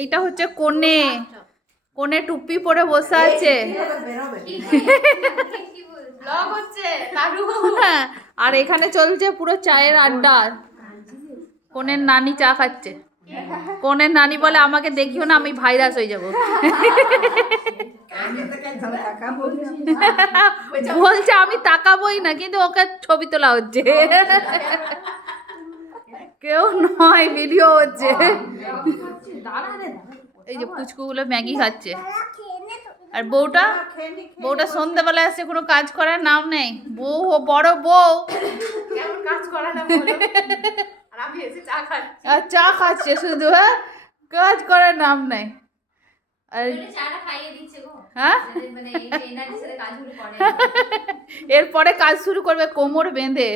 এইটা হচ্ছে কোণে, কোণে টুপি পরে বসে আছে। হ্যাঁ, আর এখানে চলছে পুরো চায়ের আড্ডা। কোণের নানি চা খাচ্ছে। কোণের নানি বলে আমাকে দেখিও না, আমি ভাইরাস হয়ে যাবো। বলছে আমি তাকাবোই না, কিন্তু ওকে ছবি তোলা হচ্ছে। কেউ নয়, ভিডিও হচ্ছে। এই যে পুচকুগুলো ম্যাগি খাচ্ছে। আর বউটা সন্ধ্যাবেলায় আসছে, কোনো কাজ করার নাম নেই। বউ বড় বউ কাজ করে না, আর চা খাচ্ছে শুধু। হ্যাঁ, কাজ করার নাম নেই। হ্যাঁ, এরপরে কাজ শুরু করবে কোমর বেঁধে।